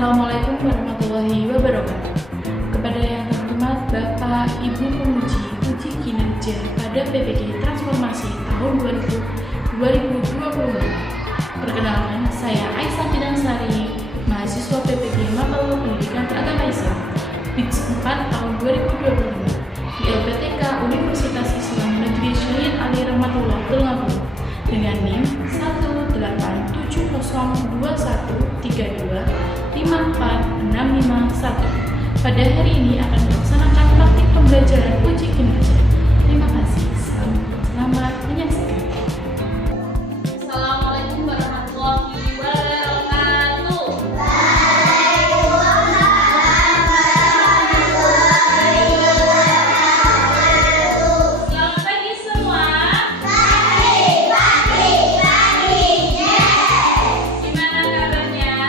Assalamualaikum warahmatullahi wabarakatuh. Kepada yang terhormat Bapak Ibu penguji uji kinerja pada PPG Transformasi tahun 2020. Perkenalkan, saya Aisyah Tidangsari, mahasiswa PPG Mata Uang Pendidikan Agama Islam, BIDS 4 tahun 2025 di LPTK Universitas Islam Negeri Syahid Ali Rahmatullah Tulungagung dengan NIM 1870213254651. Pada hari ini akan dilaksanakan praktik pembelajaran uji kinerja. Terima kasih. Selamat menyaksikan. Assalamualaikum warahmatullahi wabarakatuh. Selamat pagi semua. Gimana kabarnya?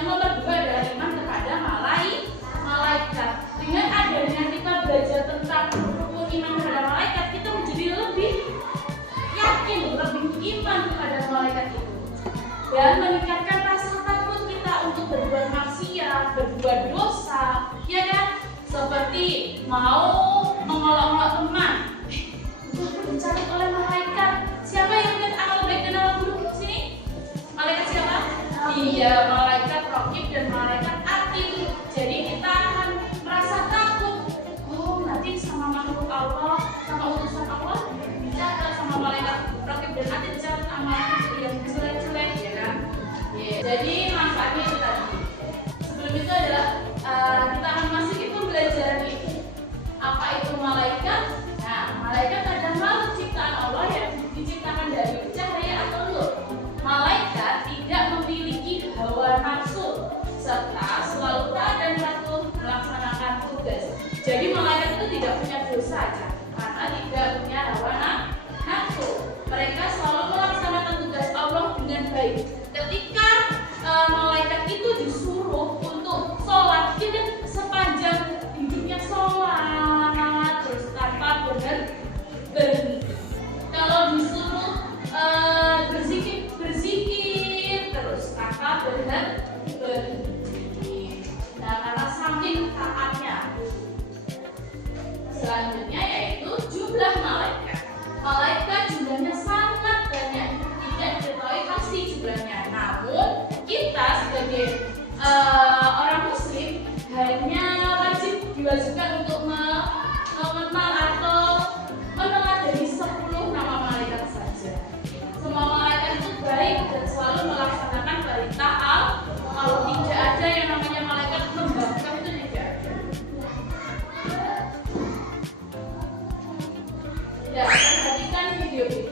Yang nomor 2 adalah iman kepada malaikat. Dengan adanya kita belajar tentang rukun iman kepada malaikat, kita menjadi lebih yakin, lebih iman kepada malaikat itu, dan meningkatkan rasa takut kita untuk berbuat maksiat, berbuat dosa, ya kan? Seperti mau mengolok-olok teman, itu dicari oleh malaikat. Siapa yang lihat amal baik dan amal buruk sini? Malaikat siapa? Iya, malaikat Raqib dan malaikat Atid. Jadi kita akan merasa takut. Oh, nanti sama makhluk Allah, sama utusan Allah dicatat, sama malaikat Raqib dan Atid dicatat amal yang jelek-jelek, ya kan? Jadi manfaatnya itu tadi. Sebelum itu adalah kita akan masuk itu belajar ini. Apa itu malaikat? Nah, malaikat adalah makhluk ciptaan Allah yang diciptakan dari cahaya atau nur. Malaikat tidak memiliki hawa nafsu serta selalu taat dan patuh melaksanakan tugas. Jadi malaikat itu tidak punya dosa karena tidak punya hawa nafsu. Mereka selalu melaksanakan tugas Allah dengan baik. Ketika malaikat itu disuruh untuk sholat, dia sepanjang hidupnya sholat terus tanpa berhenti. Kalau disuruh berzikir terus tanpa berhenti. Nah, karena saking taatnya. Selanjutnya yaitu jumlah malaikat. Malaikat jumlahnya sangat banyak, tidak diketahui pasti jumlahnya. Namun kita sebagai orang muslim hanya diwajibkan untuk mengenal atau meneladani 10 nama malaikat saja. Semua malaikat itu baik dan selalu melaksanakan perintah Allah. Tidak ada yang namanya malaikat membangkang, itu tidak ada. Ya, perhatikan video ini.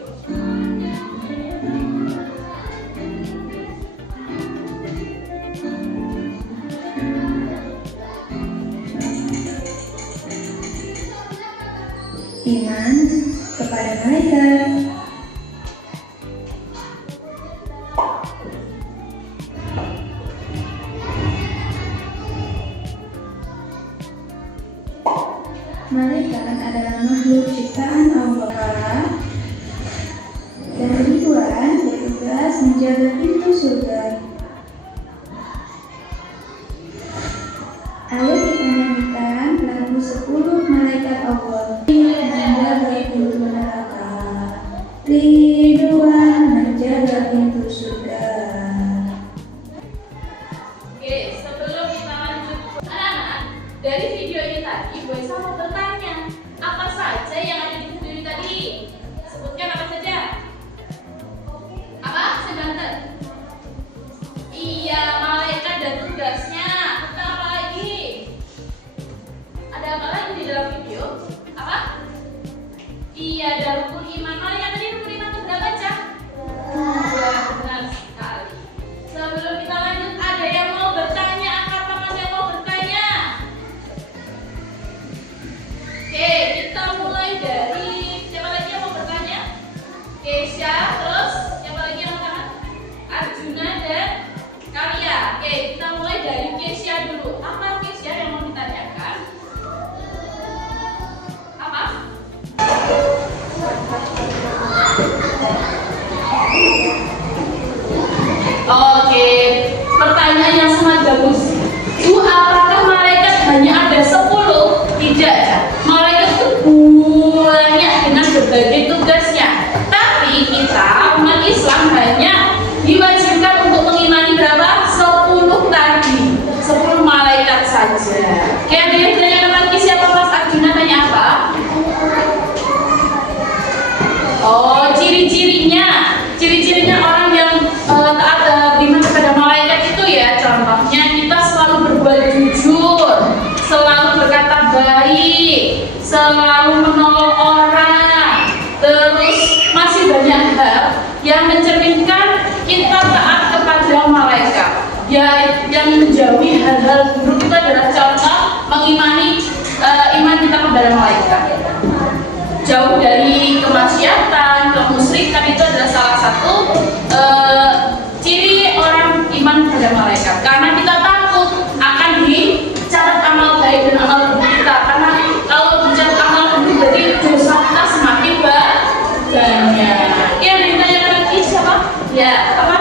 Iman kepada malaikat. Malaikat adalah makhluk ciptaan Allah dari Tuhan, bertugas menjaga pintu surga. Ayo kita nyanyikan lagu 10 malaikat Allah menjaga pintu neraka, Ridwan menjaga pintu surga. Oke, sebelum kita lanjut, anak-anak, dari video ini tadi, Bu Esa mau bertanya, apa saja yang ada di video ini tadi? Sebutkan apa saja? Apa? Sebentar. Iya, malaikat dan tugasnya. Kita apa lagi? Ada apa lagi di dalam video? Apa? Iya, ada rukun iman. Malaikat tadi rukun iman itu berapa, Cak? 2, benar sekali. Sebelum kita lanjut, ada yang mau bertanya? Angkat tangan yang mau bertanya. Oke, kita mulai dari siapa lagi yang mau bertanya? Kesha, terus siapa lagi yang mau bertanya? Arjuna dan Karya. Oke, kita mulai dari Kesha dulu. Apa Kesha yang mau ditanyakan? Apa? Oke, pertanyaan yang sangat bagus. Bu, apakah malaikat hanya ada 10? Tidak. Malaikat itu banyak dengan berbagai tugasnya. Tapi kita umat Islam hanya diwajibkan untuk mengimani berapa? 10 tadi. 10 malaikat saja. Oke, ada yang bertanya lagi, siapa Mas Arjuna tanya apa? Oh, ciri-cirinya orang yang taat beriman kepada malaikat itu ya, contohnya kita selalu berbuat jujur, selalu berkata baik, selalu menolong orang, terus masih banyak hal yang mencerminkan kita taat kepada malaikat. Ya, yang menjauhi hal-hal buruk itu adalah contoh mengimani iman kita kepada malaikat. Jauh dari kemaksiatan, kemusyrikan, itu adalah salah satu ciri orang iman kepada malaikat. Karena kita Apa?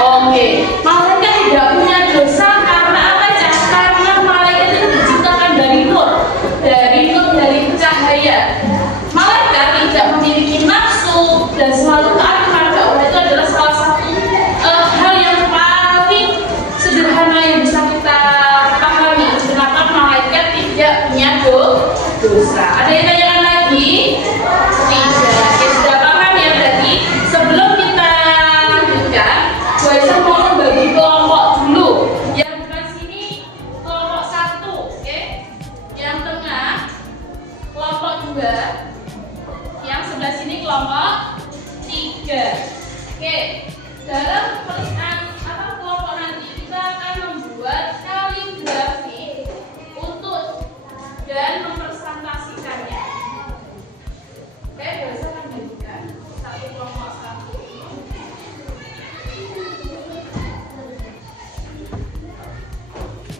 Oke, malaikat tidak punya dosa karena apa ya? Karena malaikat itu diciptakan dari nur, dari cahaya. Malaikat tidak memiliki nafsu dan selalu taat kepada Allah. Itu adalah salah satu hal yang paling sederhana yang bisa kita pahami. Kenapa malaikat tidak punya dosa? Ada yang tanyakan lagi? Tidak. Ya sudah paham ya berarti. Sebelum kita lanjutkan, Waisan mau membagi kelompok dulu. Yang depan sini kelompok 1, oke? Yang tengah kelompok 2. Yang sebelah sini kelompok 3. Oke. Dalam kelompok nanti kita akan membuat kaligrafi untuk dan mempresentasikannya. Oke, biasa akan bagikan satu kelompok 1.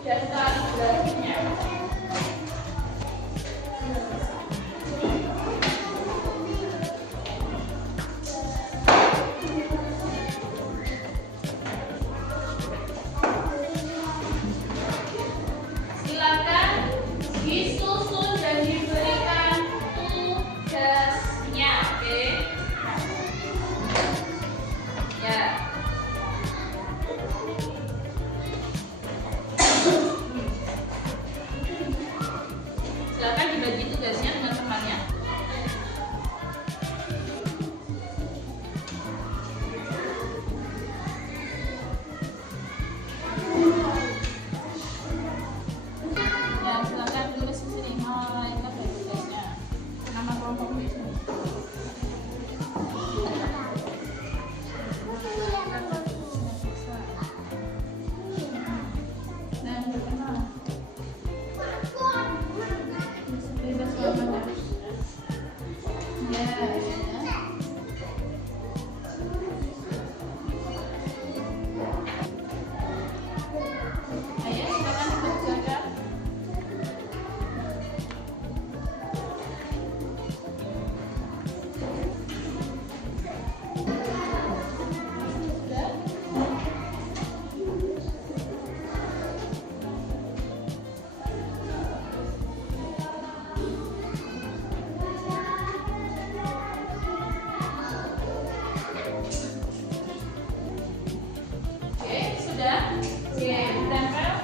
Dan kaligrafinya. Silakan disusun dan diberikan tugasnya, oke? Ya. Silakan dibagi tugasnya dengan temannya. Ya, silakan tulis di sini malaikat dan tugasnya. Nama kelompoknya di sini. Dan berkenal. Bebas warna. Ya, ya. Ayo, silakan dikerjakan. Oke, sudah. Oke, tempel.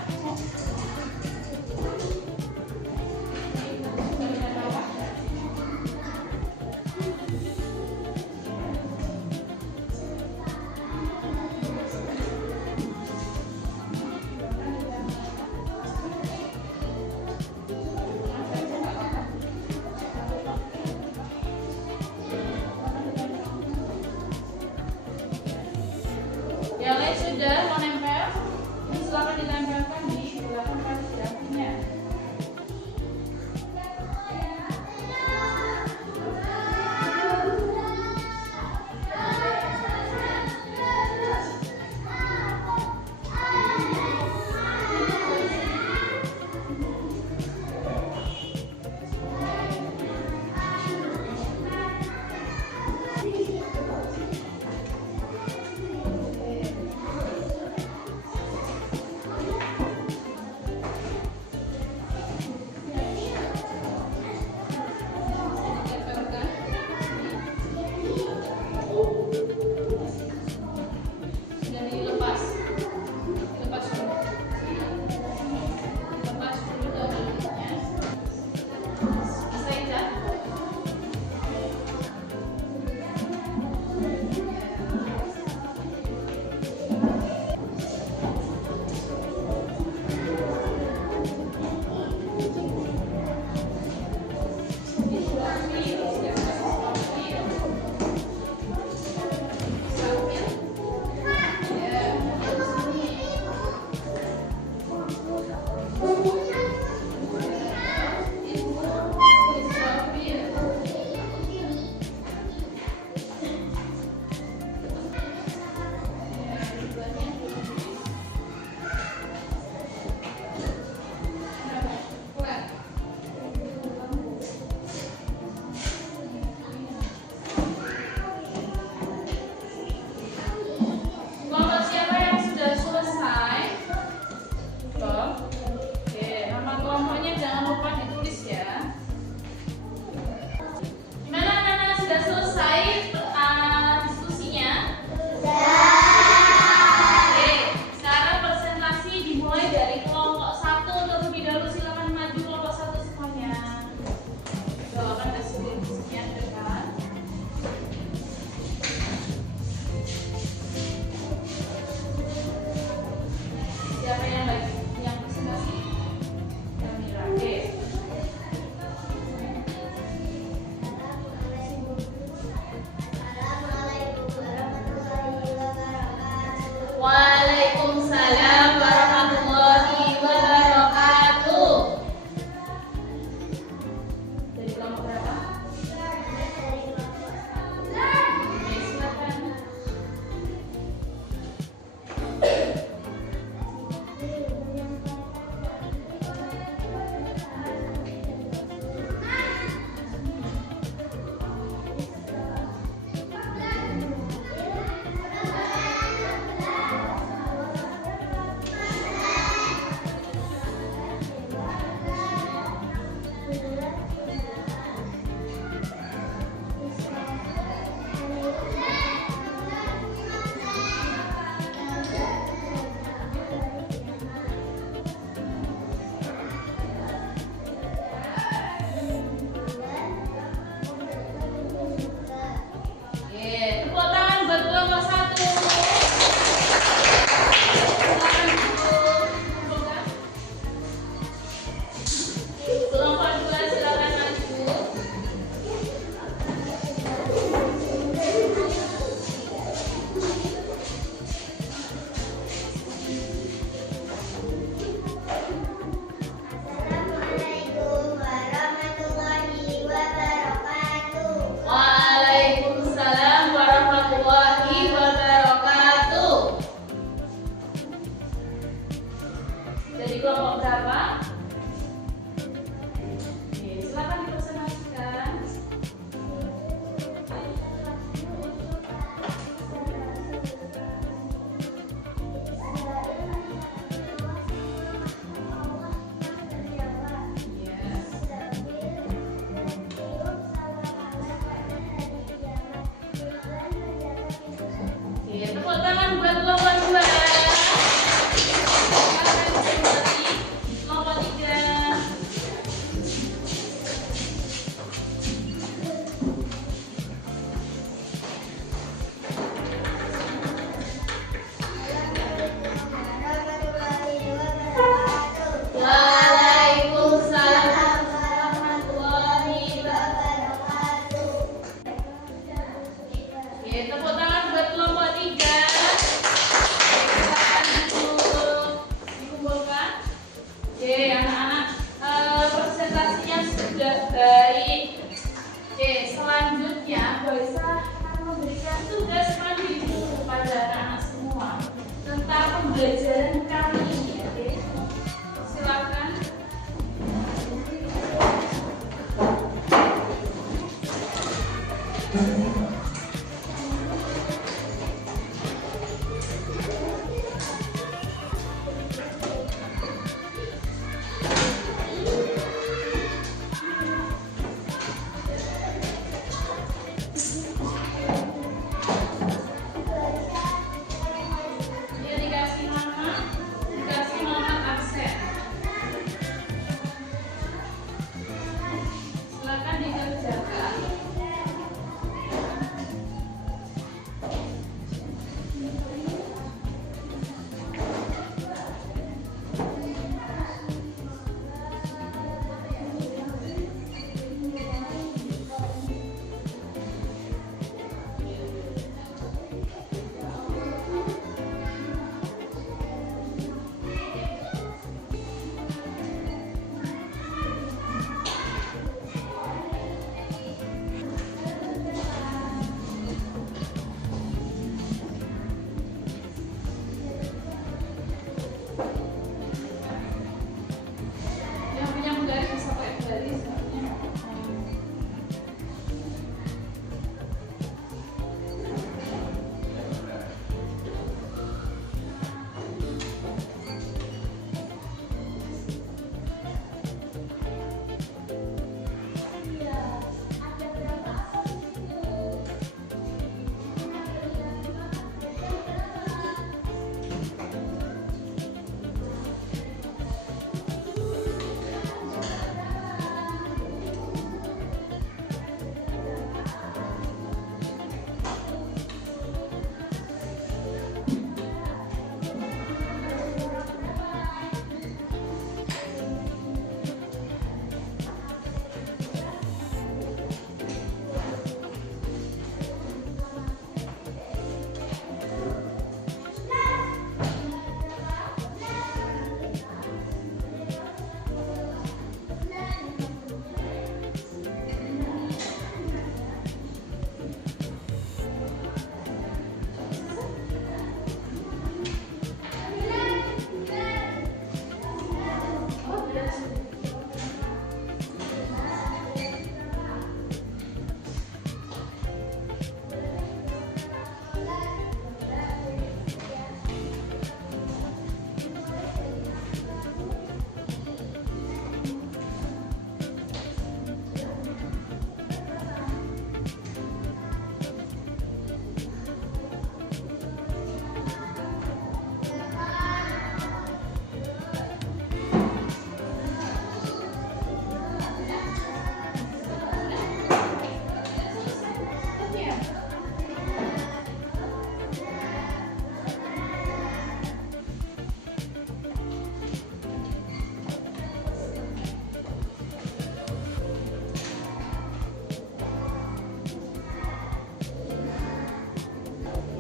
Yang lain sudah mau nempel? Silakan ditempelkan di belakang kaligrafinya. Oke, tepuk tangan buat kelompok 2. Kelompok 3. Waalaikumsalam warahmatullahi wabarakatuh. Oke, tepuk tangan buat kelompok 3. Silakan dikumpulkan. Oke, anak-anak, presentasinya sudah baik. Oke, selanjutnya Boisa akan memberikan tugas mandiri kepada anak-anak semua tentang pembelajaran kali ini. Oke, silakan. Dia dikasih nama absen. Silakan dikerjakan. Yang punya penggaris bisa pakai garis.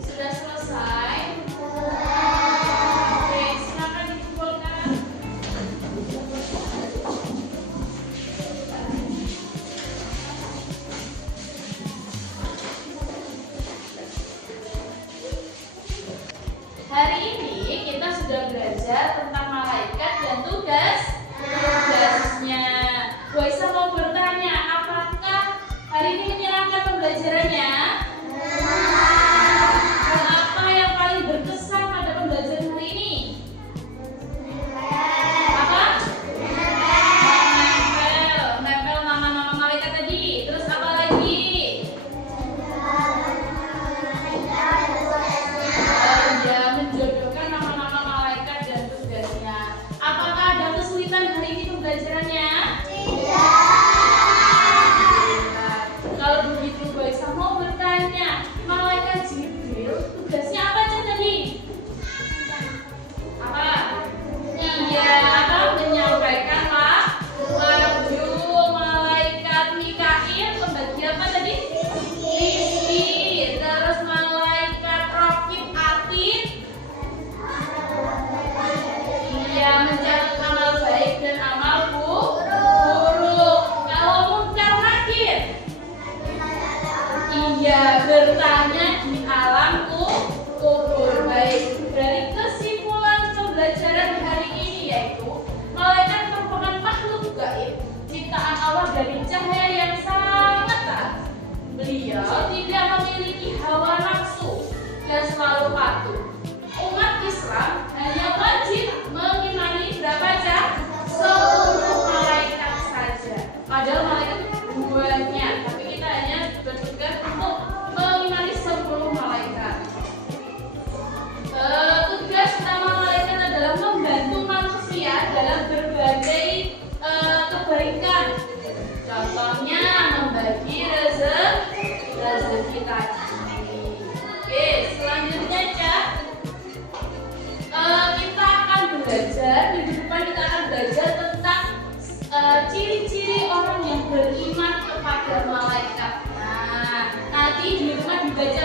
Sudah selesai? Oke, silakan dikumpulkan. Hari ini kita sudah belajar tentang malaikat dan tugasnya. Boisa mau bertanya, apakah hari ini menyenangkan pembelajarannya? Dan apa yang paling berkesan pada pembelajaran hari ini? Apa? Nempel nama-nama malaikat tadi. Terus apa lagi? dan malaikat. Nah, nanti di rumah dibaca